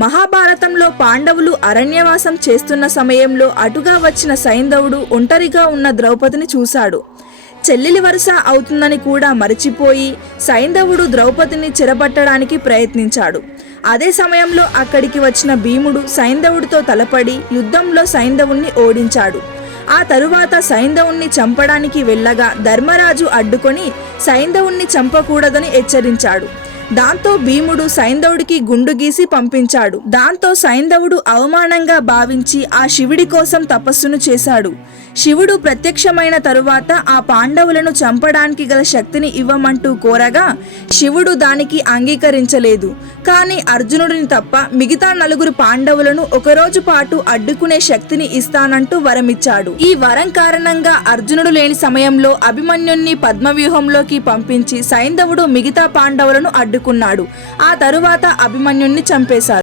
మహాభారతంలో పాండవులు అరణ్యవాసం చేస్తున్న సమయంలో అటుగా వచ్చిన సైంధవుడు ఒంటరిగా ఉన్న ద్రౌపదిని చూశాడు. చెల్లెలి వరుస అవుతుందని కూడా మరచిపోయి సైంధవుడు ద్రౌపదిని చెరపట్టడానికి ప్రయత్నించాడు. అదే సమయంలో అక్కడికి వచ్చిన భీముడు సైంధవుడితో తలపడి యుద్ధంలో సైంధవుణ్ణి ఓడించాడు. ఆ తరువాత సైంధవుణ్ణి చంపడానికి వెళ్ళగా ధర్మరాజు అడ్డుకొని సైంధవుణ్ణి చంపకూడదని హెచ్చరించాడు. దాంతో భీముడు సైంధవుడికి గుండు గీసి పంపించాడు. దాంతో సైంధవుడు అవమానంగా భావించి ఆ శివుడి కోసం తపస్సును చేశాడు. శివుడు ప్రత్యక్షమైన తరువాత ఆ పాండవులను చంపడానికి గల శక్తిని ఇవ్వమంటూ కోరగా శివుడు దానికి అంగీకరించలేదు. కానీ అర్జునుడిని తప్ప మిగతా 4 పాండవులను ఒకరోజు పాటు అడ్డుకునే శక్తిని ఇస్తానంటూ వరమిచ్చాడు. ఈ వరం కారణంగా అర్జునుడు లేని సమయంలో అభిమన్యుణ్ణి పద్మవ్యూహంలోకి పంపించి సైంధవుడు మిగతా పాండవులను అడ్డుకున్నాడు. ఆ తరువాత అభిమన్యుణ్ణి చంపేశారు.